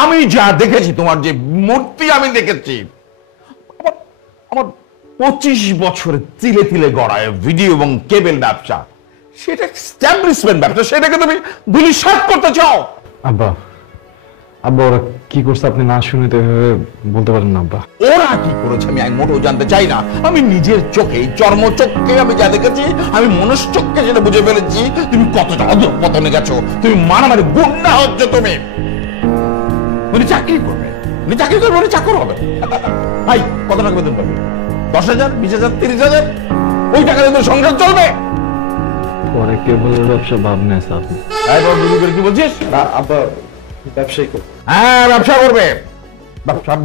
আমি যা দেখেছি, তোমার যে মূর্তি আমি দেখেছি, আমার 25 বছরে তিলে তিলে গড়ায় ভিডিও এবং কেবল ব্যবসা, সেটা এস্টাবলিশমেন্ট ব্যবসা, সেটাকে তুমি ধূলিসাৎ করতে চাও। আব্বা আব্বা ওরা কি করছে আপনি না শুনে তো এভাবে বলতে পারেন না আব্বা। ওরা কি করেছে আমি মোটেও জানতে চাই না। আমি নিজের চোখে, চর্মচক্ষে আমি যা দেখেছি, আমি মনুষ্যচক্ষে যেটা বুঝে ফেলেছি তুমি কতটা অধঃপতনে গেছো। তুমি মারামারি গুন্ডা হচ্ছ। তুমি চাকরি করবে, চাকরি করবে, চাকর হবে। ভাই কত টাকা বেতন পাবে? 10,000, 20,000, 30,000? ওই টাকা দিয়ে সংসার চলবে? পরে কেবলের ব্যবসা ভাবনা আছে আপনি। কি বলছিস? আব্বা ব্যবসায়ী করবে। হ্যাঁ ব্যবসা করবে,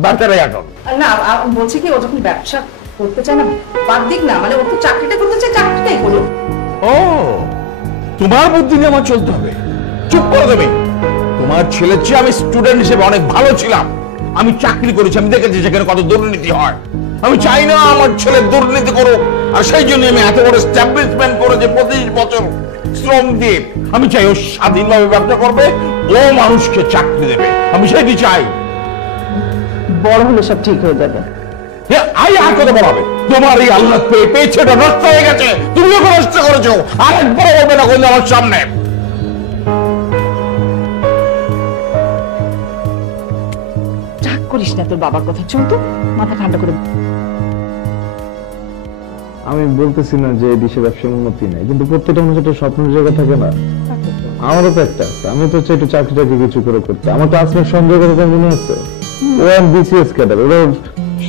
ব্যবসাটাই এখন। না বলছি কি, ও যখন ব্যবসা করতে চায় না বাদ দিক না, মানে ও তো চাকরিটা করতে চায়, চাকরিটাই করুক। ও তোমার বুদ্ধি নিয়ে আমার চলতে হবে? চুপ করে দেবে। তোমার ছেলের চেয়ে আমি স্টুডেন্ট হিসেবে অনেক ভালো ছিলাম। আমি চাকরি করেছি, আমি দেখেছি সেখানে কত দুর্নীতি হয়। আমি চাই না আমার ছেলে দুর্নীতি করুক, আর সেই জন্য আমি এত বড় এস্টাবলিশমেন্ট করেছি 25 বছর শ্রম দিয়ে। আমি চাই ও স্বাধীনভাবে ব্যবসা করবে, ও মানুষকে চাকরি দেবে, আমি সেটি চাই। বড় হলে সব ঠিক হয়ে যাবে। আর কথা বলাবে? তোমার এই আল্লাহ পেয়েছেটা নষ্ট হয়ে গেছে, তুমিও নষ্ট করেছো। আরেকবার বলবে না কিন্তু আমার সামনে। রাগ করিস না তোর বাবার কথা, চল তো মাথা ঠান্ডা করে। আমি বলতেছি না যে এই দেশে ব্যবসার উন্নতি নাই, কিন্তু প্রত্যেকটা মানুষের একটা স্বপ্নের জায়গা থাকে না। আমারও তো একটা আছে, আমি তো চাই একটু চাকরি টাকরি কিছু করে করতে। আমার ক্লাসমেট সঞ্জয় কথা মনে আছে? ও বিসিএস ক্যাডার, ওরা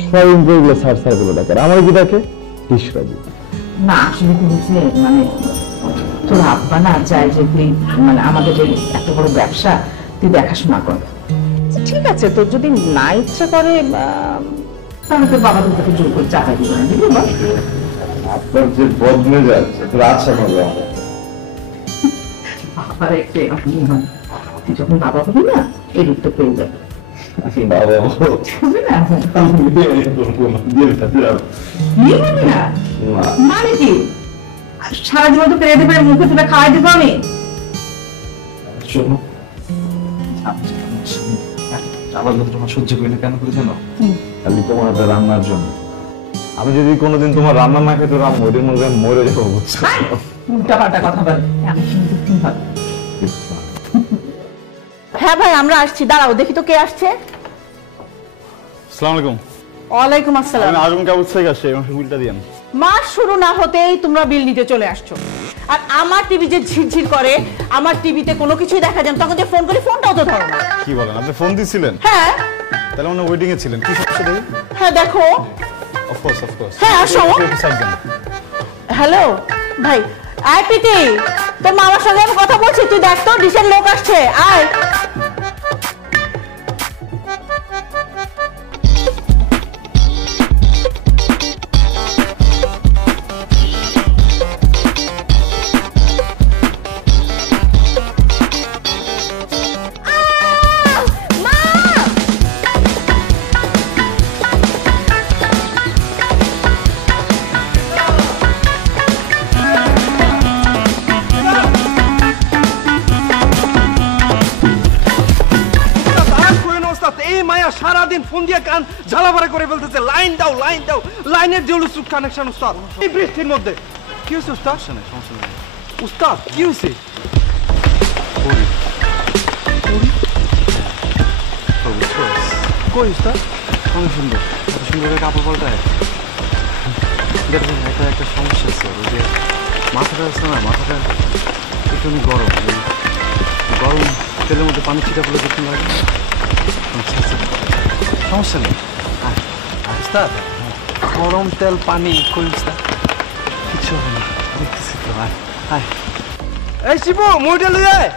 সব ইমপ্লয়িগুলো সার করে ডাকার। আমার কি ডাকে ডিশরাজি। না আসলে কি হচ্ছে, মানে তোর আব্বা না চায় যে তুই মানে আমাদের এই এত বড় ব্যবসা তুই দেখাশোনা কর। ঠিক আছে, তোর যদি না ইচ্ছা করে তাহলে তোর বাবা তোকে জোর করে চাকরি দিবে না, দিবি না? আপনার যে বদলে যাচ্ছে তোর আচ্ছা হবে বাবার একটা এরকম হয়, তুই যখন বাবা হবি না এই রূপটা পেয়ে যাবে। বাবা মানে কি সারা জীবন তো পেরে দেবে, মুখে তুলে খাওয়াই দিব আমি? শোনো আবার তোমার সহ্য করি না কেন করে জানো? খালি তোমার হাতে রান্নার জন্য। আমি যদি কোনোদিন তোমার রান্না না খেতে রাম ওইটার মধ্যে মরে যাবো, বুঝছো? উল্টা পাল্টা কথা বলে। হ্যাঁ ভাই আমরা আসছি, দাঁড়াও দেখি তো কে আসছে। আসসালামু আলাইকুম। ওয়ালাইকুম আসসালাম। আমি আজম কাবুল থেকে আসছি, আমাকে বিলটা দিয়েন। মাস শুরু না হতেই তোমরা বিল নিতে চলে আসছো, আর আমার টিভি যে ঝিরঝির করে, আমার টিভিতে কোনো কিছুই দেখা যায় না, তখন যে ফোন করি ফোনটাও তো ধরো না। কি বলেন, আপনি ফোন দিছিলেন? হ্যাঁ তাহলে মানে ওয়েটিং এ ছিলেন। কি সমস্যা দেখি? হ্যাঁ দেখো। অফকোর্স হ্যাঁ আসো। হ্যালো ভাই, আয় পিটি, তোর মামার সঙ্গে আমি কথা বলছি, তুই দেখ তো ডিশের লোক আসছে, আয়। সারাদিন ফোন দিয়ে কান ঝালাপাড়া করে ফেলতেছে। লাইন দাও, লাইন দাও, লাইনের জলুস কানেকশন। উস্তাদ এই বৃষ্টির মধ্যে কি হয়েছে উস্তাদ? সমস্যা নেই উস্তাদ, কি হয়েছে? কই উস্তাদ? অনেক সুন্দর, এত সুন্দর কাপড় পাল্টায়। দেখুন একটা সমস্যা আছে, ওই যে মাথাটা আছে না, মাথাটা একটু গরম, গরম তেলের মধ্যে পানি ছিটা পড়লে দেখতে লাগে। সমস্যা নেই উস্তাদ, গরম তেল পানি কই উস্তাদ? কিছু হবে না, দেখতেছি তো। আয় এই শিবু, মুইটা লই আয়।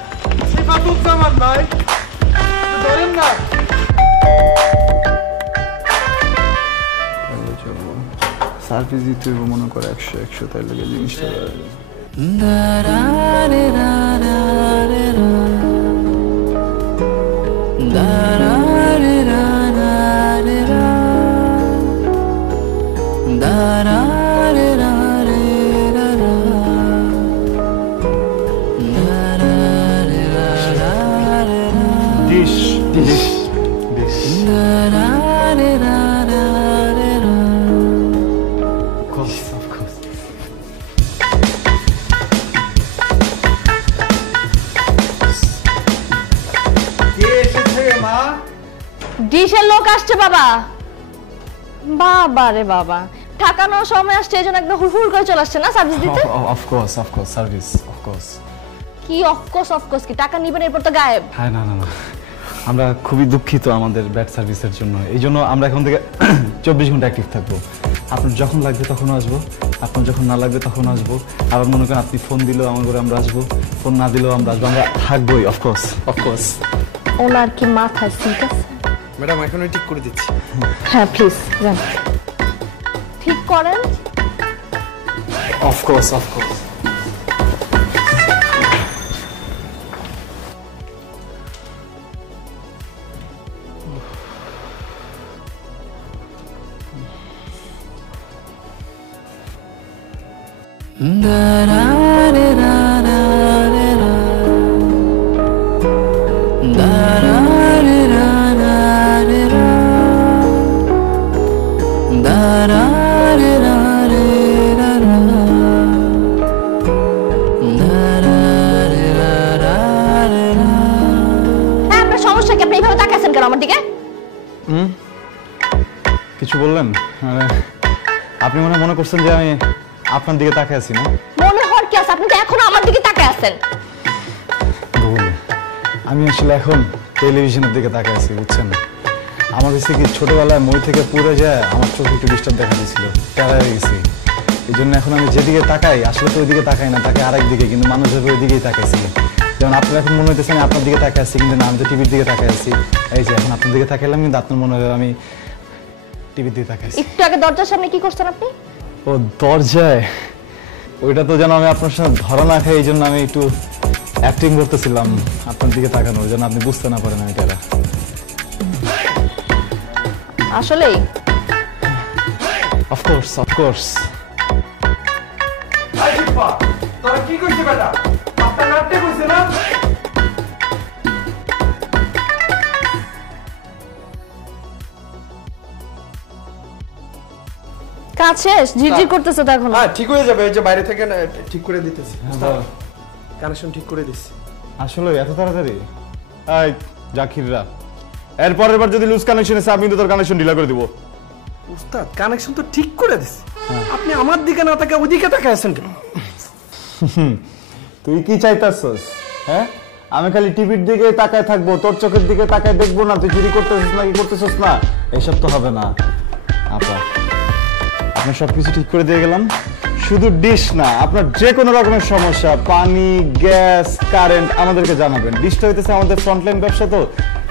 সেই বাতুক আমার ভাই ধরেন না। সার্ভিস দিতে হইব মনে করে 100 তাই লাগে জিনিসটা। ডিশের লোক আসছে বাবা। বাবা রে বাবা, ঠাকানোর সময় আসছে, এই জন্য একদম হুড় করে চলে আসছে না সার্ভিস দিতে? Of course service of course. কি অফকোর্স কি টাকা নিবেন এরপর তো গায়েব? হ্যাঁ না আমরা খুবই দুঃখিত আমাদের ব্যাড সার্ভিসের জন্য। এই জন্য আমরা এখন থেকে 24 ঘন্টা অ্যাক্টিভ থাকবো। আপনার যখন লাগবে তখন আসবো, আপনার যখন না লাগবে তখন আসবো। আবার মনে করেন আপনি ফোন দিলেও আমার ঘরে আমরা আসবো, ফোন না দিলেও আমরা আসবো, আমরা থাকবোই। অফকোর্স। ওনার কি মাথায় সিট আছে? ম্যাডাম এখনই ঠিক করে দিচ্ছি। হ্যাঁ প্লিজ যান, ঠিক করেন। অফকোর্স। হ্যাঁ, আপনার সমস্যা কি? আপনি এইভাবে তাকাচ্ছেন কেন আমার দিকে? কিছু বললেন? মানে আপনি মনে করছেন যে আমি আপনার দিকে তাকিয়ে আছি না? মনে হওয়ার কি আছে? আপনি তো এখনো আমার দিকে তাকায় আছেন। ভুল, আমি আসলে এখন টেলিভিশনের দিকে তাকিয়ে আছি, বুঝছেন? আমার হচ্ছে কি, ছোটবেলায় মই থেকে পুড়ে যায় আমার চোখে একটু ডিস্টার্ব দেখা দিয়েছিল, টেরা হয়ে গেছি। এই জন্য এখন আমি যেদিকে তাকাই আসলে তো ওইদিকে তাকাই না, তাকে আরেক দিকে, কিন্তু মানুষ ভেবে ওই দিকেই তাকাইছি। যেমন আপনার এখন মনে হইতেছে আমি আপনার দিকে তাকাই আছি, কিন্তু না, আমি তো টিভির দিকে তাকাই আছি। এই যে এখন আপনার দিকে তাকাইলাম, কিন্তু আপনার মনে হয় আমি টিভির দিকে তাকাইছি। একটু আগে দরজার সামনে কি করছেন আপনি? ও দরজায়, ওইটা তো যেন আমি আপনার সঙ্গে ধরা না খাই, এই জন্য আমি একটু অ্যাক্টিং করতেছিলাম আপনার দিকে তাকানোর, যেন আপনি বুঝতে না পারেন আমি কারা। আসলেই? অফকোর্স। তোরা কি কইছিস বেটা? আপনার নাটকে কইছে না? কাজ শেষ? ঝিরঝির করতেছে তো এখন? হ্যাঁ ঠিক হয়ে যাবে, এই যে বাইরে থেকে না ঠিক করে দিতেছি। কানেকশন ঠিক করে দিচ্ছি। আসলে এত তাড়াতাড়ি? এই জাকিররা, এরপরের বার যদি লুজ কানেকশন এসে আমি কিন্তু তোর কানেকশন ঢিলা করে দিব। উস্তাদ কানেকশন তো ঠিক করে দিছি, আপনি আমার দিকে না তাকায় ওইদিকে তাকায় আছেন কেন? তুই কি চাইতাছস? হ্যাঁ, আমি খালি টিভির দিকে তাকায় থাকবো, তোর চোখের দিকে তাকায় দেখবো না তুই চুরি করতেছিস না কি করতেছিস না? এসব তো হবে না আপা। আপনার সবকিছু ঠিক করে দিয়ে গেলাম, শুধু ডিশ না, আপনার যে কোনো রকমের সমস্যা, পানি, গ্যাস, কারেন্ট আমাদেরকে জানাবেন। ডিশটা হইতেছে আমাদের ফ্রন্টলাইন ব্যবসা, তো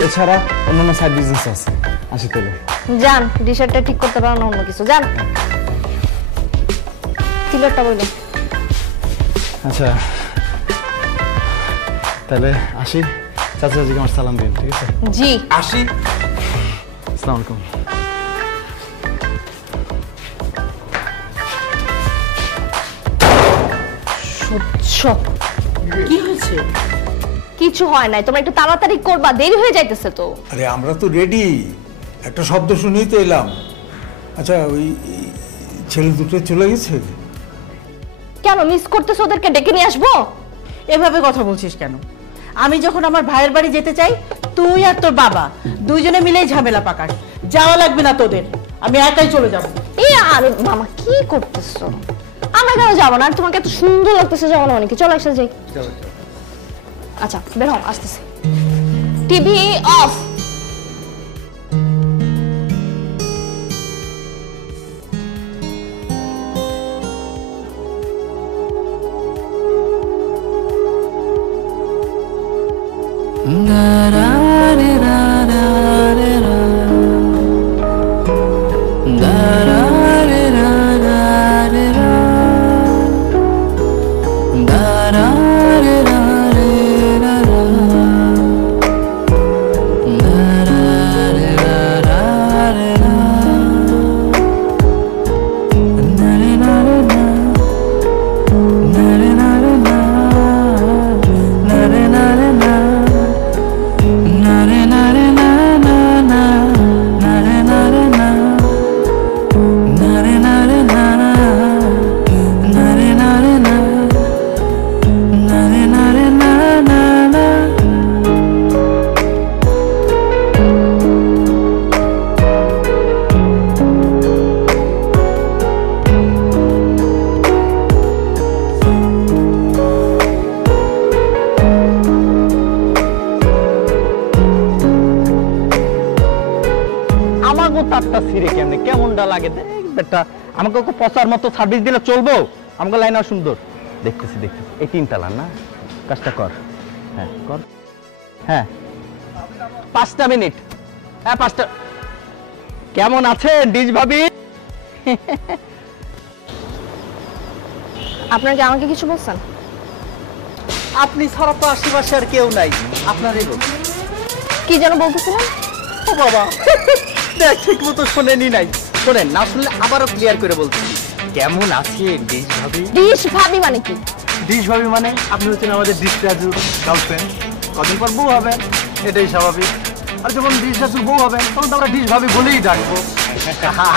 এছাড়া অন্যান্য সাইড বিজনেস আছে। আসি তাহলে। যান, ডিশারটা ঠিক করতে পারো না অন্য কিছু, যান। সিলেটটা বলুন। আচ্ছা তাহলে আসি, চাচাজিকে আমার সালাম দিন, ঠিক আছে? জি। আসি। আসসালামু আলাইকুম। কি হয়েছে? কিছু হয় নাই, তোমরা একটু তাড়াতাড়ি করবা, দেরি হয়ে যাইতেছে তো। আরে আমরা তো রেডি, একটা শব্দ শুনেই তো এলাম। আচ্ছা ওই ছেলে দুটো চলে গেছে? কেন মিস করতেছো ওদেরকে? ডেকে নিয়ে আসবো? এভাবে কথা বলছিস কেন? আমি যখন আমার ভাইয়ের বাড়ি যেতে চাই, তুই আর তোর বাবা দুইজনে মিলেই ঝামেলা পাকাস। যাওয়া লাগবে না তোদের, আমি একাই চলে যাব। আরে মামা কি করতেছো? আমরা কেন যাবো না? আর তোমাকে এত সুন্দর লাগতেছে যাবো না অনেকে, চলো একসাথে যাই। আচ্ছা বের হও, আসতেছে। TV off. গো তারটা ছিঁড়ে কেমনে কেমনটা লাগে বেটা আমাকে ওকে পচার মতো সার্ভিস দিলে চলবো আমাকে লাইন আর সুন্দর দেখতেছি এই 3 তালা না কাজটা কর হ্যাঁ কর হ্যাঁ 5টা মিনিট হ্যাঁ 5টা কেমন আছেন ডিশ ভাবি আপনার কি আমাকে কিছু বলছেন? আপনি ছাড়া তো আশেপাশে আর কেউ নাই আপনারই লোক কি যেন বলতেছিলেন? ও বাবা দেখ ঠিক মতো শোনেনি নাই শোনেন না শুনলে আবারও ক্লিয়ার করে বলতেছি কেমন আছেন ডিশ ভাবি ডিশ ভাবি মানে কি? ডিশ ভাবি মানে আপনি হচ্ছেন আমাদের ডিশ রাজুর গার্লফ্রেন্ড কদিন পর বউ হবেন এটাই স্বাভাবিক আর যখন ডিশ রাজুর বউ হবেন তখন তো আমরা ডিশ ভাবি বলেই ডাকবো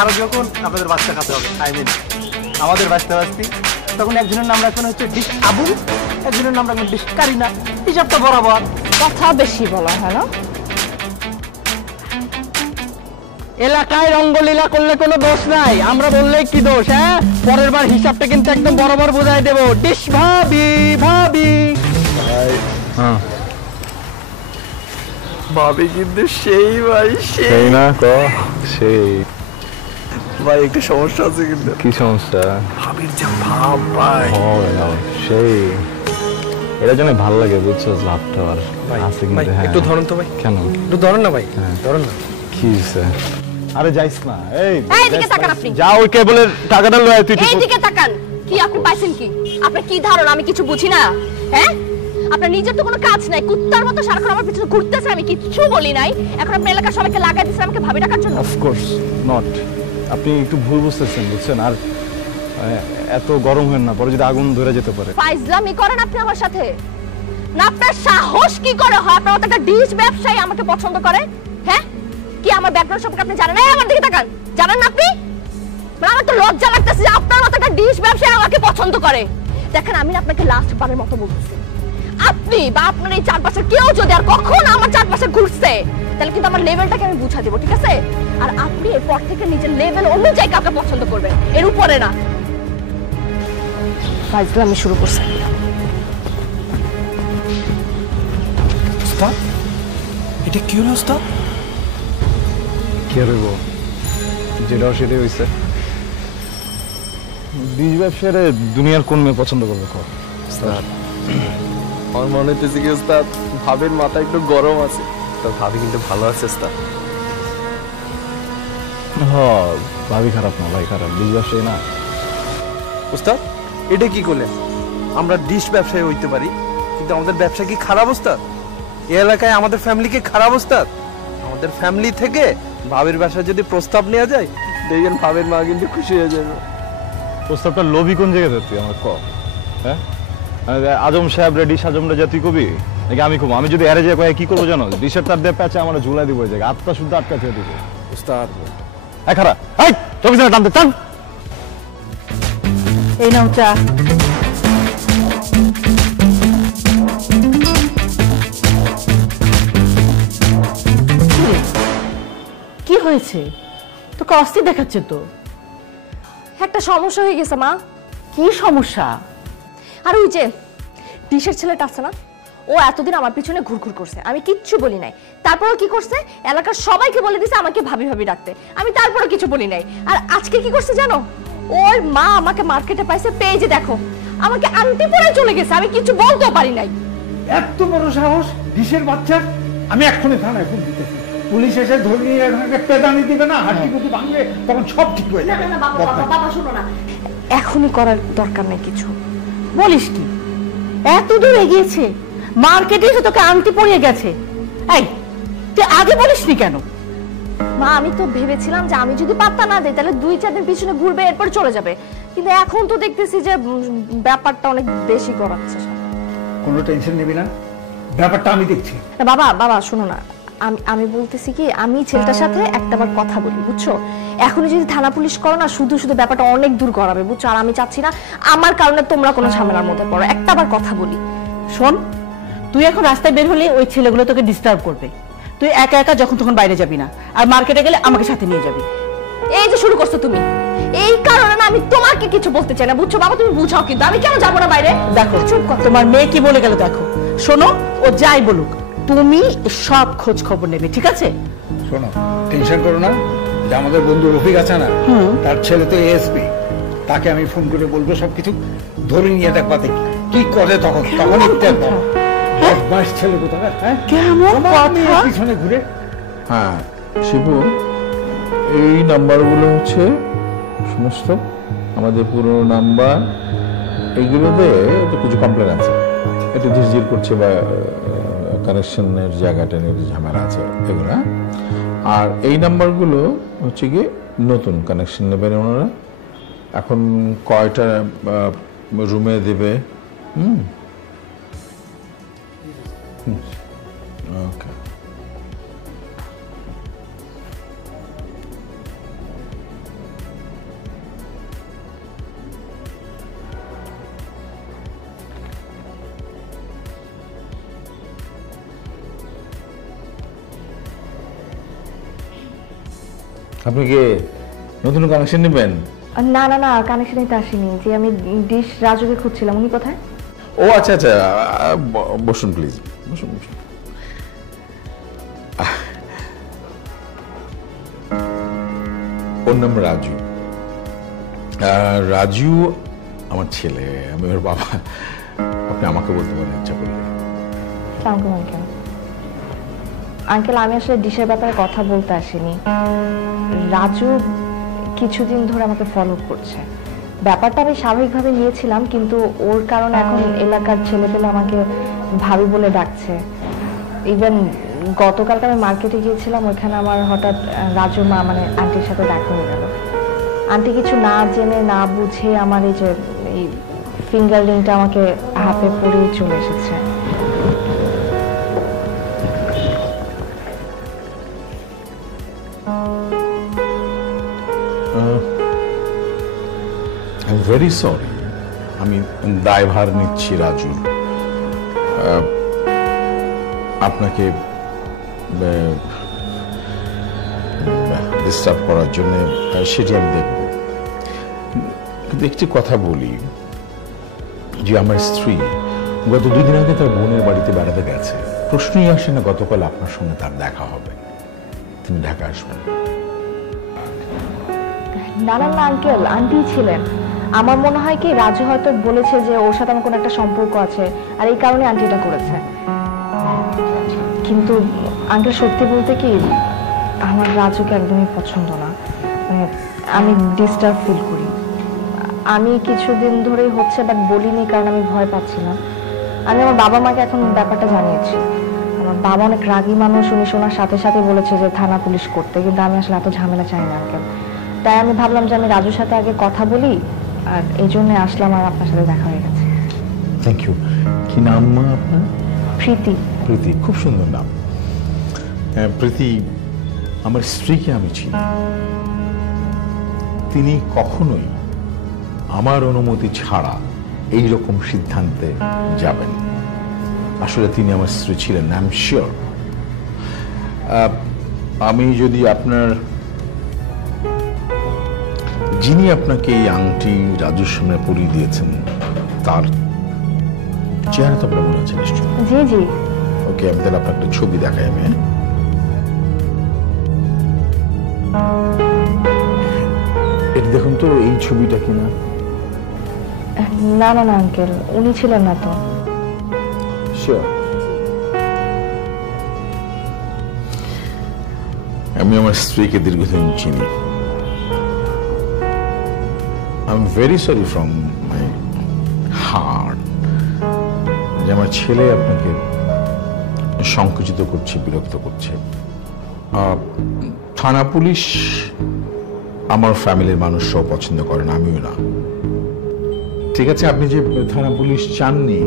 আর যখন আপনাদের বাচ্চা খাতে হবে আই মিন আমাদের বাচ্চা বাচ্চি তখন একজনের নাম রাখবেন হচ্ছে ডিশ আবু একজনের নাম রাখবেন ডিশ কারিনা হিসাবটা বরাবর কথা বেশি বলা হয় না? এলাকায় রঙ্গলীলা করলে কোনো দোষ নাই আমরা বললেই কি দোষ হ্যাঁ পরের বার হিসাবটা কিন্তু একদম বরাবর বোঝাই দেবো ডিশ ভাবি ভাবি ভাবি কিন্তু সেই ভাই সেই না ক সেই ভাই একটু সমস্যা আছে কিন্তু কি সমস্যা? ভাবির যা ভাব ভাই সেই এর জন্য ভালো লাগে বুঝছো ভাবটা আর আছে কিন্তু হ্যাঁ একটু ধরুন তো ভাই কেন একটু ধরুন না ভাই ধরুন না কি হইছে? আরে যাইস না এইদিকে তাকান আপনি। যা ওই কেবলের টাকাটা লয় তুই এইদিকে তাকান। কি আপনি পাইছেন কি? আপনার কি ধারণা আমি কিছু বুঝি না? হ্যাঁ? আপনার নিজের তো কোনো কাজ নাই, কুত্তার মতো সারাক্ষণ আমার পিছনে ঘুরতেছেন, আমি কিচ্ছু বলি নাই। এখন আপনি এলাকার সবাইকে লাগাই দিচ্ছেন আমাকে ভাবি ডাকার জন্য। Of course not. আপনি একটু ভুল বুঝতেছেন বুঝছেন, আর এত গরম হেন না, পরে যদি আগুন ধরে যেতে পারে। ফাইজলামি করেন আপনি আমার সাথে? না আপনার সাহস কি করে হয় আপনার মতো একটা ডিশ ব্যবসায়ী আমাকে পছন্দ করে? হ্যাঁ? কি আমার ব্যাকগ্রাউন্ড সম্পর্কে আপনি জানেন না? আমার দিকে তাকান। জানেন না আপনি? মানে আমার তো লজ্জা লাগতেছে যে আপনার মতো একটা ডিশ ব্যবসায়ী আমাকে পছন্দ করে। দেখেন আমি আপনাকে লাস্ট বারের মতো বলতেছি, আপনি বা আপনার এই চারপাশে কেউ যদি আর কখনো আমার চারপাশে ঘুরছে তাহলে কিন্তু আমার লেভেলটাকে আমি বুঝা দেবো, ঠিক আছে? আর আপনি এরপর থেকে নিজের লেভেল অনুযায়ী কাউকে পছন্দ করবেন, এর উপরে না। ফাইজলামি শুরু করছে। ওস্তাদ এটা কি হলো ওস্তাদ? কি হইব যেটাও সেটাই হয়েছে। বীজ ব্যবসায় দুনিয়ার কোন মেয়ে পছন্দ করবে কর? আমার মনে হইতেছে কি ওস্তাদ ভাবির মাথা একটু গরম আছে, তো ভাবি কিন্তু ভালো আছে ওস্তাদ। হ্যাঁ ভাবি খারাপ না, ভাই খারাপ, বীজ ব্যবসায়ী না। ওস্তাদ এটা কি করলেন? আমরা ডিশ ব্যবসায়ী হইতে পারি কিন্তু আমাদের ব্যবসা কি খারাপ ওস্তাদ? এই এলাকায় আমাদের ফ্যামিলি কি খারাপ ওস্তাদ? আমাদের ফ্যামিলি থেকে ভাবির বাসায় যদি প্রস্তাব নেওয়া যায় দেখবেন ভাবির মা কিন্তু খুশি হয়ে যাবে। প্রস্তাবটা লোভী কোন জায়গায় তুই আমার ক? হ্যাঁ আজম সাহেব রে ডিশ আজম রে তুই কবি নাকি আমি কব? আমি যদি এরে যে কয়ে কি করবো জানো? ডিশের তার দিয়ে প্যাচে আমার ঝুলাই দিব, জায়গা আত্মা শুদ্ধ আটকা ছেড়ে দিব ওস্তাদ হ্যাঁ খারাপ। এই চব্বিশ ঘন্টা টানতে টান। এই নাও চা। কি হয়েছে? তোকে অস্থির দেখাচ্ছে তো। একটা সমস্যা হয়ে গেছে মা। কি সমস্যা? আর ওই যে ডিশের ছেলেটা আছে না, ও এতদিন আমার পিছনে ঘুরঘুর করছে, আমি কিচ্ছু বলি নাই। তারপরও কি করছে, এলাকার সবাইকে বলে দিছে আমাকে ভাবি ভাবি ডাকতে, আমি তারপরও কিছু বলি নাই। আর আজকে কি করছে জানো? ওর মা আমাকে মার্কেটে পাইছে, পেয়ে যে দেখো আমাকে আংটি পরে চলে গেছে, আমি কিছু বলতেও পারি নাই। এত বড় সাহস ডিশের বাচ্চা! আমি এক্ষুনি থানায় ফোন দিতেছি, পুলিশ এসে ধরে নিয়ে এখানে পেদানি দিবে না, হাঁটি কুটি ভাঙবে, তখন সব ঠিক হয়ে যাবে। বাবা শোনো না, এখনই করার দরকার নাই কিছু। বলিস কি? এত দূর এগিয়েছে, মার্কেটে এসে তোকে আংটি পরিয়ে গেছে। এই তুই আগে বলিসনি কেন? মা আমি তো ভেবেছিলাম যে আমি যদি পাত্তা না দিই তাহলে 2-4 দিন পিছনে ঘুরবে, এরপর চলে যাবে, কিন্তু এখন তো দেখতেছি যে ব্যাপারটা অনেক বেশি গড়াচ্ছে। কোনো টেনশন নিবি না, ব্যাপারটা আমি দেখছি। বাবা বাবা শোনো না, আমি বলতেছি কি, আমি ছেলেটার সাথে একটাবার কথা বলি, বুঝছো? এখনই যদি থানা পুলিশ করো না, শুধু শুধু ব্যাপারটা অনেক দূর গড়াবে, বুঝছো? আর আমি চাচ্ছি না আমার কারণে তোমরা কোনো ঝামেলার মধ্যে পড়ো। একটাবার কথা বলি। শোন, তুই এখন রাস্তায় বের হলে ওই ছেলেগুলো তোকে ডিস্টার্ব করবে। তুই একা একা যখন তখন বাইরে যাবি না, আর মার্কেটে গেলে আমাকে সাথে নিয়ে যাবি। এই যে শুরু করছো তুমি, এই কারণে না আমি তোমাকে কিছু বলতে চাই না, বুঝছো? বাবা তুমি বুঝাও, কিন্তু আমি কেন যাবো না বাইরে? দেখো তোমার মেয়ে কি বলে গেল দেখো। শোনো, ও যাই বলুক তুমি সব খোঁজ খবর নেবে, ঠিক আছে? শোনো, টেনশন করো না, যে আমাদের বন্ধু রফিক আছে না, তার ছেলে তো এএসপি, তাকে আমি ফোন করে বলবো সবকিছু ধরে নিয়ে দেখবাতে কি করে। তখন বদমাস ছেলে কোথাকার, হ্যাঁ কেমন কথা? পিছনে ঘুরে। হ্যাঁ শিবু, এই নাম্বারগুলো হচ্ছে সমস্ত আমাদের পুরনো নাম্বার। এইগুলোতে তো কিছু কমপ্লেন আছে, একটু ঝিরঝির করছে বা কানেকশনের জায়গাটা নিয়ে ঝামেলা আছে এগুলো। আর এই নাম্বারগুলো হচ্ছে গিয়ে নতুন কানেকশন নেবেন ওনারা। এখন কয়টা রুমে দেবে? ওকে। আপনি কি নতুন কানেকশন নেবেন? না না না, কানেকশন নিতে আসিনি, যে আমি ডিশ রাজুকে খুঁজছিলাম। উনি কোথায়? ও আচ্ছা আচ্ছা, বসুন প্লিজ, বসুন বসুন। ওর নাম রাজু। রাজু আমার ছেলে, আমি ওর বাবা। আপনি আমাকে বলতে পারেন ইচ্ছা করলে। আঙ্কেল, আঙ্কেল আমি আসলে ডিশের ব্যাপারে কথা বলতে আসিনি। রাজু কিছুদিন ধরে আমাকে ফলো করছে। ব্যাপারটা আমি স্বাভাবিকভাবে নিয়েছিলাম, কিন্তু ওর কারণে এখন এলাকার ছেলেপেলে আমাকে ভাবি বলে ডাকছে। ইভেন গতকালকে আমি মার্কেটে গিয়েছিলাম, ওইখানে আমার হঠাৎ রাজুর মা মানে আন্টির সাথে দেখা হয়ে গেল। আন্টি কিছু না জেনে না বুঝে আমার এই যে এই ফিঙ্গার রিংটা আমাকে হাতে পরিয়ে চলে এসেছে। আই এম ভেরি সরি, আমি দায়ভার নিচ্ছি রাজু। আপনাকে ডিস্টার্ব করার জন্য সেটি আমি দেখব। কিন্তু একটি কথা বলি, যে আমার স্ত্রী গত 2 দিন আগে তার বোনের বাড়িতে বেড়াতে গেছে। প্রশ্নই আসে না গতকাল আপনার সঙ্গে তার দেখা হবে। তিনি ঢাকা আসবেন। না না না আঙ্কেল, আন্টি ছিলেন। আমার মনে হয় কি রাজু হয়তো বলেছে যে ওর সাথে আমার কোনো একটা সম্পর্ক আছে, আর এই কারণে আন্টি এটা করেছে। কিন্তু আঙ্কেল সত্যি বলতে কি, আমার রাজুকে একদমই পছন্দ না। মানে আমি ডিস্টার্ব ফিল করি। আমি কিছুদিন ধরেই হচ্ছে, বাট বলিনি কারণ আমি ভয় পাচ্ছিলাম। আমি আমার বাবা মাকে এখন ব্যাপারটা জানিয়েছি। আমার বাবা অনেক রাগী মানুষ, উনি শোনার সাথে সাথে বলেছে যে থানা পুলিশ করতে, কিন্তু আমি আসলে এত ঝামেলা চাই না আঙ্কেল। তাই আমি ভাবলাম যে আমি রাজুর সাথে আগে কথা বলি, আর এই জন্য আসলাম, আর আপনার সাথে দেখা হয়ে গেছে। Thank you. কি নাম মা আপনার? প্রীতি। প্রীতি, খুব সুন্দর নাম। প্রীতি, আমার স্ত্রীকে আমি চিনি। তিনি কখনোই আমার অনুমতি ছাড়া এই রকম সিদ্ধান্তে যাবেন। আসলে তিনি আমার স্ত্রী ছিলেন, আই এম শিওর। আমি যদি আপনার, যিনি আপনাকে এই আংটি রাজুর সামনে পরিয়ে দিয়েছেন, তার চেহারা তো আপনার মনে আছে নিশ্চয়? জি জি। ওকে, আমি তাহলে আপনার একটা ছবি দেখাই। আমি এটা দেখুন তো, এই ছবিটা কিনা? না না না আঙ্কেল, উনি ছিলেন না তো। শিওর? আমি আমার স্ত্রীকে দীর্ঘদিন চিনি। I am very sorry from my heart যে আমার ছেলে আপনাকে সংকুচিত করছে, বিরক্ত করছে। থানা পুলিশ আমার ফ্যামিলির মানুষরাও পছন্দ করে না, আমিও না। ঠিক আছে, আপনি যে থানা পুলিশ চাননি,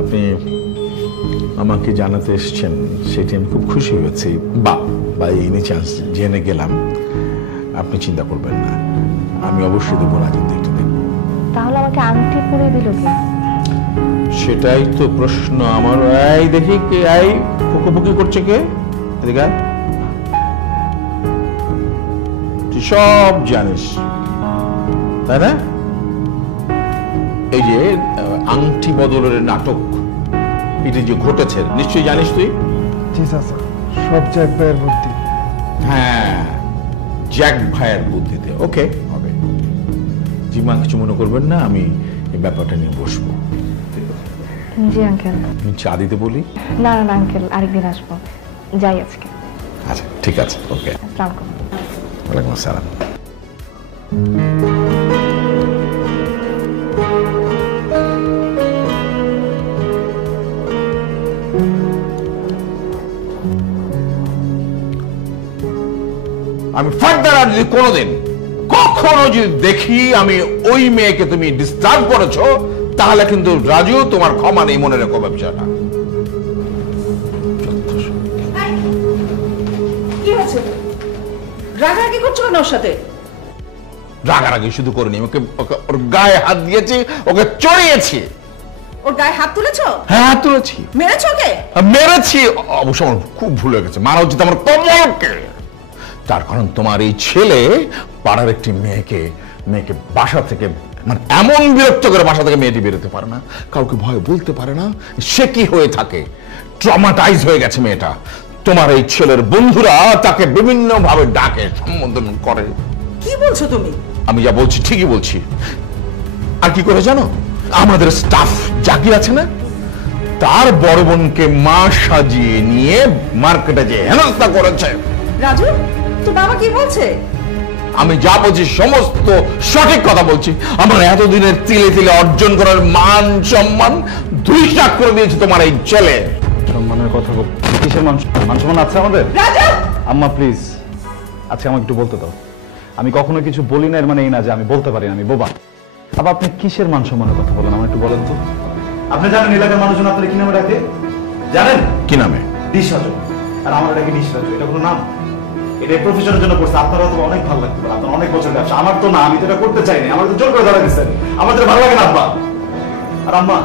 আপনি আমাকে জানাতে এসেছেন, সেটি আমি খুব খুশি হয়েছি। বা এনি চান্স জেনে গেলাম, আপনি চিন্তা করবেন না, আমি অবশ্যই দেবো না, কিন্তু একটু দেখব। তাহলে আমাকে আংটি পরিয়ে দিল কি? সেটাই তো প্রশ্ন আমার। এই দেখি কে, এই ফুকুফুকি করছে কে? এদিকে আয়। তুই সব জানিস তাই না? এই যে আংটি বদলের নাটক, এটা যে ঘটেছে নিশ্চয়ই জানিস তুই? জি স্যার, সব জায়গায় বুদ্ধি। হ্যাঁ, জ্যাক ভাইয়ের বুদ্ধিতে। ওকে, হবে। জি মা, কিছু মনে করবেন না, আমি এই ব্যাপারটা নিয়ে বসবো। জি আঙ্কেল। আমি চা দিতে বলি? না না আঙ্কেল, আরেকদিন আসবো, যাই আজকে। আচ্ছা ঠিক আছে, ওকে। আসসালামু আলাইকুম। ওয়ালাইকুম আসসালাম। আমি ফার্দার আর যদি কোনোদিন কখনো যদি দেখি আমি ওই মেয়েকে তুমি ডিস্টার্ব করেছো, তাহলে কিন্তু রাজু তোমার ক্ষমা নেই, মনে রেখো ব্যবসাটা। কি হয়েছে? রাগারাগি করছো কেন ওর সাথে? রাগারাগি শুধু করিনি, ওর গায়ে হাত দিয়েছি, ওকে চড়িয়েছি। ওর গায়ে হাত তুলেছো? হ্যাঁ, হাত তুলেছি। মেরেছো ওকে? মেরেছি, অবশ্য আমার খুব ভুল হয়ে গেছে, মারা উচিত আমার কমলকে। তার কারণ তোমার এই ছেলে পাড়ার একটি মেয়েকে বাসা থেকে মানে এমন বিরক্ত করে বাসা থেকে মেয়েটি বেরোতে পারে না, কাউকে ভয় বলতে পারে না। সে কি হয়ে থাকে, ট্রমাটাইজ হয়ে গেছে মেয়েটা। তোমার এই ছেলের বন্ধুরা তাকে বিভিন্ন ভাবে ডাকে, সম্বোধন করে। কি বলছো তুমি? আমি যা বলছি ঠিকই বলছি। আর কি করে জানো, আমাদের স্টাফ জাকির আছে না, তার বড় বোনকে মা সাজিয়ে নিয়ে মার্কেটে যে হেনস্থা করেছে। রাজু, তোর বাবা কি বলছে? আমি যা বলছি সমস্ত সঠিক কথা বলছি। আমার এতদিনের তিলে তিলে অর্জন করার মান সম্মান ধুইসাৎ করে দিয়েছে তোমার এই ছেলে। সম্মানের কথা বল, কিসের মান সম্মান আছে আমাদের? রাজু! আম্মা প্লিজ, আজকে আমাকে একটু বলতে দাও। আমি কখনো কিছু বলি না, এর মানে এই না যে আমি বলতে পারি না, আমি বোবা। আবার আপনি কিসের মান সম্মানের কথা বলেন, আমার একটু বলেন তো। আপনি জানেন এলাকার মানুষজন আপনারা কি নামে ডাকে? জানেন কি নামে? ডিশ রাজু। আর আমার ডাকে ডিশ রাজু, এটা কোনো নাম? এটা প্রফেশনের জন্য করছে, আপনারা তো অনেক ভালো লাগতে পারে, আপনার অনেক বছর ব্যবসা। আমার তো না, আমি তো এটা করতে চাই না, আমার তো জোর করে ধরা দিচ্ছেন। আমাদের ভালো লাগে না আব্বা। আর আম্মা,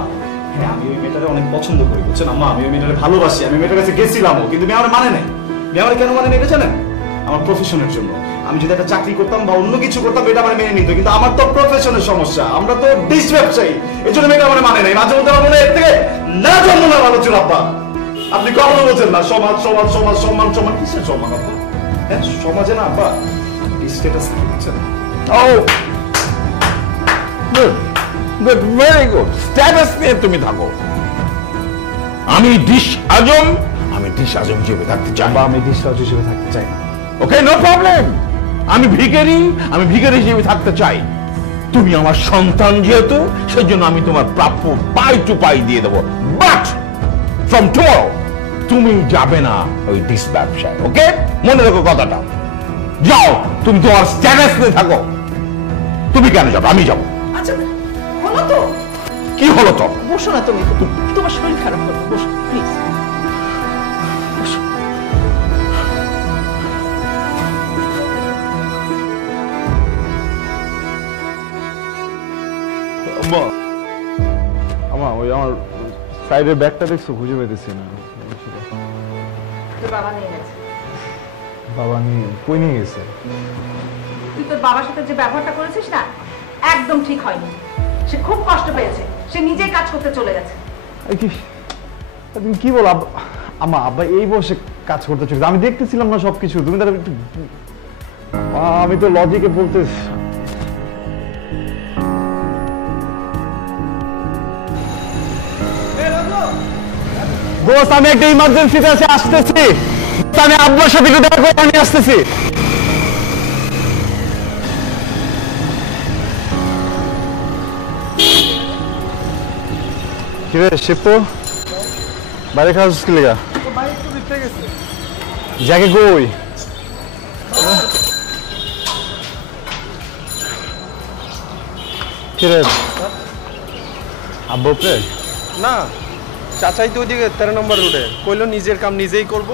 হ্যাঁ আমি ওই মেয়েটারে অনেক পছন্দ করি, বুঝছেন আম্মা, আমি ওই মেয়েটারে ভালোবাসি। আমি মেয়েটার কাছে গেছিলামও, কিন্তু মেয়ে আমার মানে নাই। মেয়ে আমার কেন মানে নেই এটা জানেন? আমার প্রফেশনের জন্য। আমি যদি একটা চাকরি করতাম বা অন্য কিছু করতাম, এটা আমার মেনে নিত, কিন্তু আমার তো প্রফেশনের সমস্যা, আমরা তো ডিশ ব্যবসায়ী, এই জন্য মেয়েটা আমার মানে নাই। মাঝে মধ্যে আমার মনে হয় এর থেকে না জন্ম না ভালো ছিল আব্বা। আপনি কখনো বলছেন না সমাজ সমাজ সমাজ সম্মান সম্মান, কিসের সম্মান আব্বা? হ্যাঁ সমাজে না আব্বা স্ট্যাটাস থাকে, বুঝছেন? ও good good, very good. Status নিয়ে তুমি থাকো। আমি ডিশ আজম, আমি ডিশ আজম হিসেবে থাকতে চাই। বা আমি ডিশ রাজু হিসেবে থাকতে চাই না। ওকে, নো প্রবলেম। আমি ভিখারি হিসেবে থাকতে চাই। তুমি আমার সন্তান যেহেতু, সেজন্য আমি তোমার প্রাপ্য পাই টু পাই দিয়ে দেবো। বাট ফ্রম টুমরো তুমি যাবে না ওই ডিশ ব্যবসায়। ওকে, মনে রেখো কথাটা। যাও, তুমি তোমার স্ট্যাটাস নিয়ে থাকো। তুমি কেন যাবে? আমি যাবো। আচ্ছা, হলো তো? কি হলো তো? বসো না তুমি, তোমার শরীর খারাপ হবে, বসো প্লিজ। আম্মা, আম্মা ওই আমার সাইডের ব্যাগটা দেখছো, খুঁজে পেতেছি না। তোর বাবা নিয়ে গেছে। বাবা নিয়ে কই নিয়ে গেছে? তুই তোর বাবার সাথে যে ব্যবহারটা করেছিস না, একদম ঠিক হয়নি। সে খুব কষ্ট পেয়েছে, সে নিজেই কাজ করতে চলে গেছে। তুমি কি বল আম্মা? আব্বা এই বসে কাজ করতে চলে, আমি দেখতেছিলাম না সবকিছু। তুমি তার একটু, আমি তো লজিকে বলতে। দোস্ত, আমি একটা ইমার্জেন্সিতে আছি, আসতেছি। আমি আব্বার সাথে একটু দেখা করে আমি আসতেছি। কিরে শিপু, বাইরে খাওয়া কি লেগা? যাকে কই? কিরে আব্বু প্রে? না, চাচাই তো ওইদিকে 13 নম্বর রোডে কইলো নিজের কাম নিজেই করব।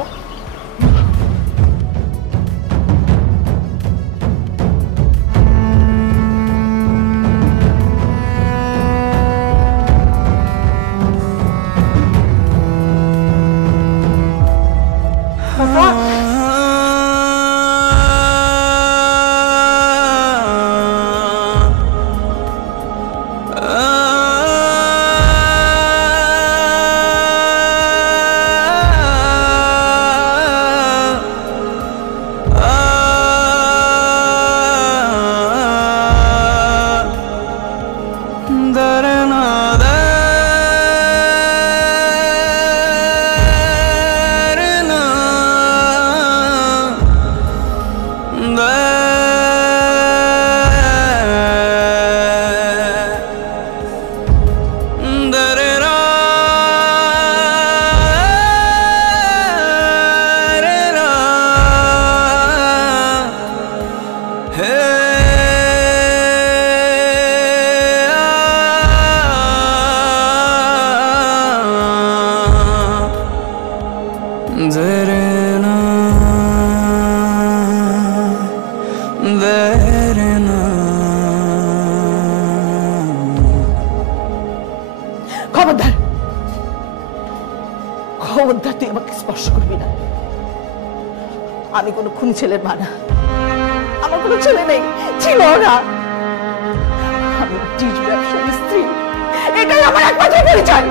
আমাকে স্পর্শ করবি না। আমি কোনো খুনি ছেলের মা না, আমার কোনো ছেলে নেই, ছিল না। আমি ডিশ ব্যবসায়ী স্ত্রী, এটাই আমার একমাত্র পরিচয়।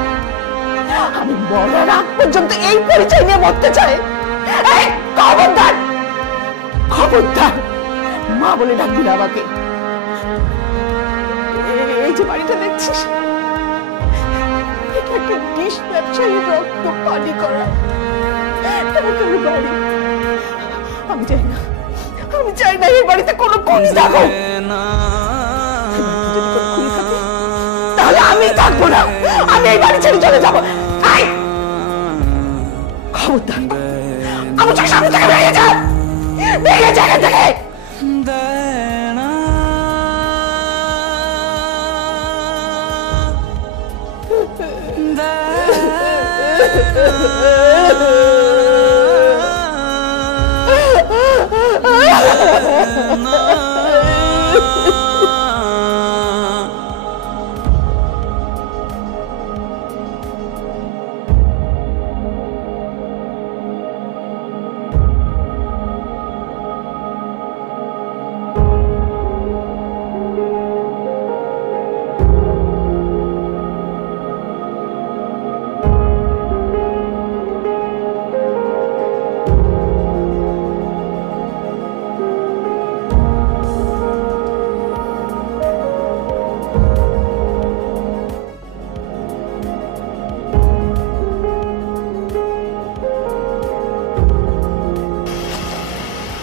আমি মরার আগ পর্যন্ত এই পরিচয় নিয়ে মরতে চাই। এই খবরদার, খবরদার মা বলে ডাকবি না আমাকে। এই যে বাড়িটা দেখছিস, এটা একটা ডিশ ব্যবসায়ী রক্ত পানি করা টাকার বাড়ি। আমি চাই না, আমি চাই না এই বাড়িতে কোনো খুনি থাকুক। যদি কোনো খুনি থাকে তাহলে আমি থাকবো না, আমি এই বাড়ি ছেড়ে চলে যাবো। খবরদার আমার চোখের সামনে থেকে বেরিয়ে যা, বেরিয়ে যা এখান থেকে।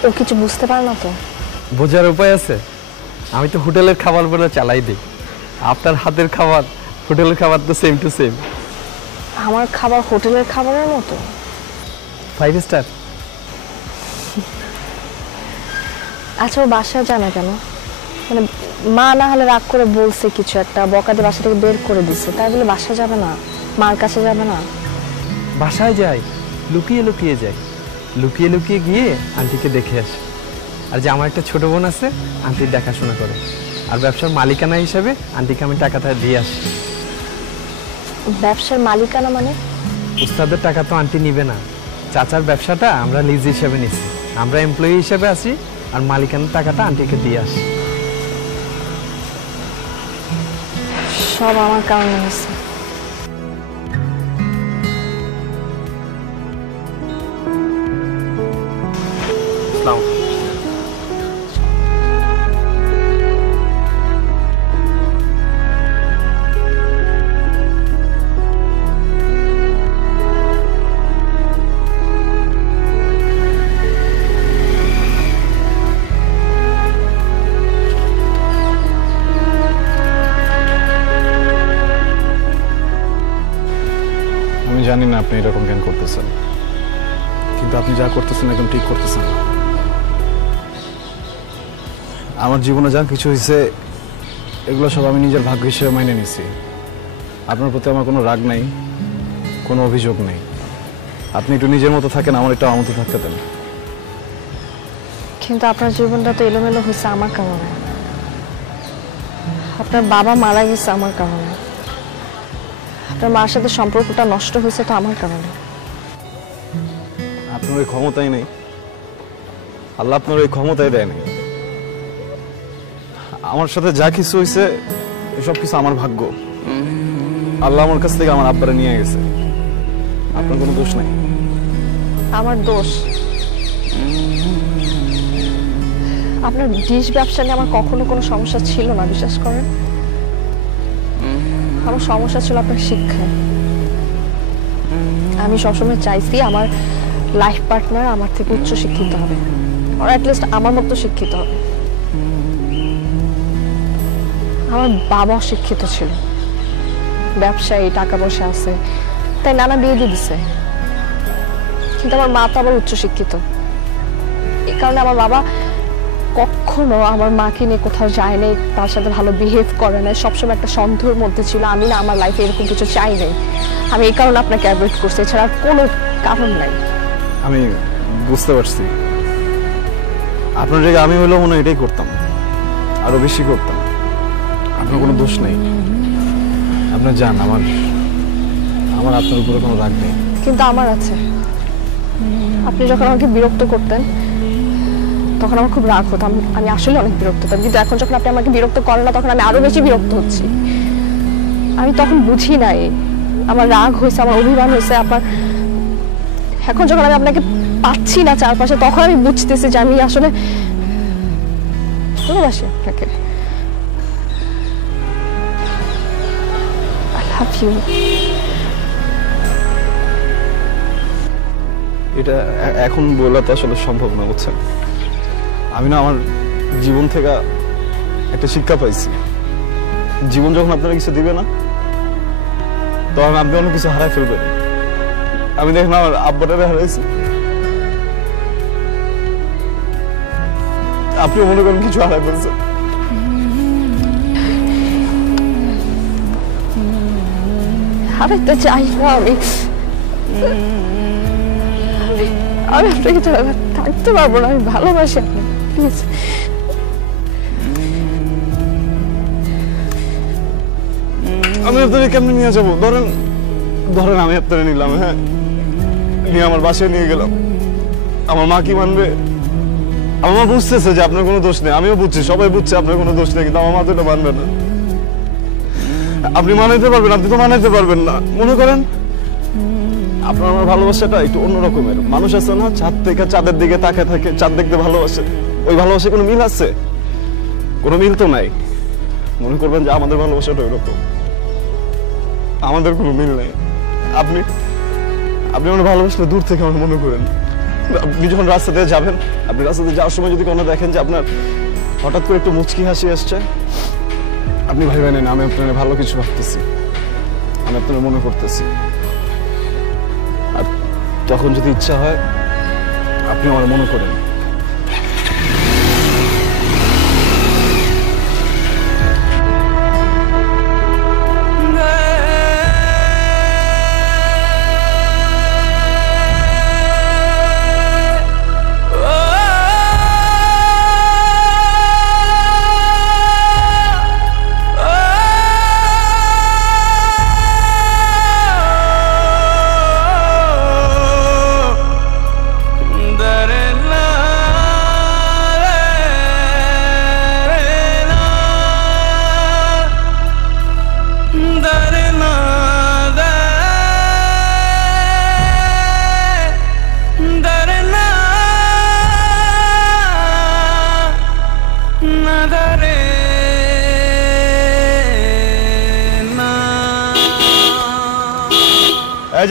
ও কিছু বুঝতে পারে না তো? বোঝার উপায় আছে? আমি তো হোটেলের খাবার বলে চালাই দিই। আপনার হাতের খাবার হোটেলের খাবার তো সেম টু সেম। আমার খাবার হোটেলের খাবারের মতো? 5 স্টার। আচ্ছা, ও বাসায় যায় না কেন? মানে মা না হলে রাগ করে বলছে কিছু একটা, বকাতে বাসা থেকে বের করে দিচ্ছে, তাই বলে বাসা যাবে না, মার কাছে যাবে না? বাসায় যাই, লুকিয়ে লুকিয়ে যাই, লুকিয়ে লুকিয়ে গিয়ে আন্টিকে দেখে আসি। আর যে আমার একটা ছোট বোন আছে, আন্টির দেখাশোনা করে। আর ব্যবসার মালিকানা হিসেবে আন্টিকে আমি টাকাটা দিয়ে আসি। ব্যবসার মালিকানা মানে? উস্তাদের টাকা তো আন্টি নিবে না। চাচার ব্যবসাটা আমরা লিজ হিসেবে নিছি, আমরা এমপ্লয়ি হিসেবে আছি, আর মালিকানার টাকাটা আন্টিকে দিয়ে আসি। সব আমার কারণে হয়েছে। আমি জানি না আপনি এরকম কেন করতেছেন, কিন্তু আপনি যা করতেছেন একদম ঠিক করতেছেন না। আমার জীবনে যা কিছু হয়েছে এগুলো সব আমি নিজের ভাগ্য হিসেবে মাইনে নিছি। আপনার প্রতি আমার কোনো রাগ নাই, কোনো অভিযোগ নেই। আপনি একটু নিজের মতো থাকেন, আমার একটু আমার মতো থাকতে দেন। কিন্তু আপনার জীবনটা তো এলোমেলো হয়েছে আমার কারণে। আপনার বাবা মারা গেছে আমার কারণে, আপনার মার সাথে সম্পর্কটা নষ্ট হয়েছে তো আমার কারণে। আপনার ওই ক্ষমতাই নেই, আল্লাহ আপনার ওই ক্ষমতাই দেয় নাই। আমার সাথে যা কিছু হয়েছে এসব কিছু আমার ভাগ্য। আল্লাহ আমার কাছ থেকে আমার আব্বারে নিয়ে গেছে, আপনার কোনো দোষ নাই। আমার দোষ? আপনার ডিশ ব্যবসা নিয়ে আমার কখনো কোনো সমস্যা ছিল না, বিশ্বাস করেন। আমার সমস্যা ছিল আপনার শিক্ষায়। আমি সবসময় চাইছি আমার লাইফ পার্টনার আমার থেকে উচ্চ শিক্ষিত হবে, আর অ্যাটলিস্ট আমার মতো শিক্ষিত হবে। আমার বাবা শিক্ষিত ছিল, ব্যবসায়ী, টাকা পয়সা আছে, তাই নানা বিয়ে দিয়ে দিছে। কিন্তু আমার মা তো আবার উচ্চ শিক্ষিত, এই কারণে আমার বাবা কখনো আমার মাকে নিয়ে কোথাও যায় নাই, তার সাথে ভালো বিহেভ করে নাই, সবসময় একটা সন্দেহের মধ্যে ছিল। আমি না আমার লাইফে এরকম কিছু চাই নাই, আমি এই কারণে আপনাকে অ্যাভয়েড করছি, এছাড়া আর কোনো কারণ নাই। আমি বুঝতে পারছি, আপনার জায়গায় আমি হলেও মনে হয় এটাই করতাম, আরো বেশি করতাম। আপনার কোনো দোষ নেই, আপনার জান, আমার আপনার উপরে কোনো রাগ নেই। কিন্তু আমার আছে। আপনি যখন আমাকে বিরক্ত করতেন তখন আমার খুব রাগ হতো, আমি আসলে অনেক বিরক্ত হতাম, কিন্তু এখন যখন আপনি আমাকে বিরক্ত করেন না তখন আমি আরো বেশি বিরক্ত হচ্ছি। আমি তখন বুঝি নাই আমার রাগ হয়েছে, আমার অভিমান হয়েছে আপনার। এখন যখন আমি আপনাকে পাচ্ছি না চারপাশে তখন আমি বুঝতেছি যে আমি আসলে ভালোবাসি আপনাকে। I love you. এটা এখন বলা তো আসলে সম্ভব না, বুঝছেন? আমি না আমার জীবন থেকে একটা শিক্ষা পাইছি। জীবন যখন আপনারা কিছু দিবে না তখন আপনি অনেক কিছু হারাই ফেলবেন। আমি দেখলাম আমার আব্বাটারে হারাইছি, আপনিও মনে করেন কিছু হারাই ফেলছেন। হারাইতে চাই না আমি আপনাকে ছাড়া থাকতে পারবো না। আমি ভালোবাসি আপনাকে, প্লিজ। আমি আপনাকে কেমনে নিয়ে যাবো? ধরেন আমি আপনারা নিলাম, হ্যাঁ, নিয়ে আমার বাসায় নিয়ে গেলাম। আমার মা কি মানবে? আমার মা বুঝতেছে যে আপনার কোনো দোষ নেই, আমিও বুঝছি, সবাই বুঝছে আপনার কোনো দোষ নেই, কিন্তু আমার মা তো এটা মানবে না। আপনি মানাইতে পারবেন? আপনি তো মানাইতে পারবেন না। মনে করেন আপনার আমার ভালোবাসাটা একটু অন্য রকমের। মানুষ আছে না, চাঁদ থেকে চাঁদের দিকে তাকে থাকে, চাঁদ দেখতে ভালোবাসে। ওই ভালোবাসা কোনো মিল আছে? কোনো মিল তো নাই। মনে করবেন যে আমাদের ভালোবাসাটা ওইরকম, আমাদের কোনো মিল নাই। আপনি আমার ভালোবাসলে দূর থেকে আমার মনে করেন। আপনি যখন রাস্তা দিয়ে যাবেন, আপনি রাস্তা দিয়ে যাওয়ার সময় যদি কোনো দেখেন যে আপনার হঠাৎ করে একটু মুচকি হাসি আসছে, আপনি ভাইবেন না আমি আপনার ভালো কিছু ভাবতেছি, আমি আপনার মনে করতেছি। আর তখন যদি ইচ্ছা হয় আপনি আমার মনে করেন।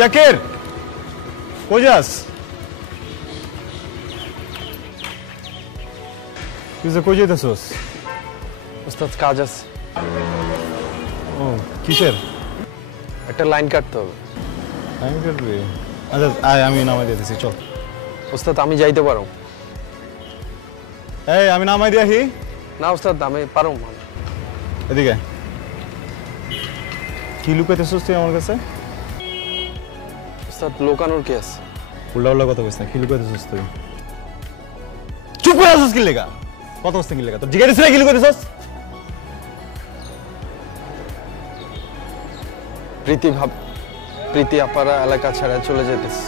জাকির, কই যাস? তুই যে কই যাইতেছস? ওস্তাদ কাজ আছে। ও কিসের? একটা লাইন কাটতে হবে। লাইন কাটবি? আচ্ছা আয়, আমি নামাই দিতেছি, চল। ওস্তাদ আমি যাইতে পারো? এই আমি নামাই দিয়াহি। না ওস্তাদ আমি পারো। এদিকে কি লুকাইতেছস তুই আমার কাছে? ওস্তাদ লোকানোর কি আছে? উল্টা কথা কইছ না, কি লুকাইতেছস তুই? চুপ করে আছিস কি লেগা? কত হচ্ছে কি লেগা? তোর জিজ্ঞাসা ছিল কি লুকাইতেছস? প্রীতি আপারা এলাকা ছেড়ে চলে যেতেছে।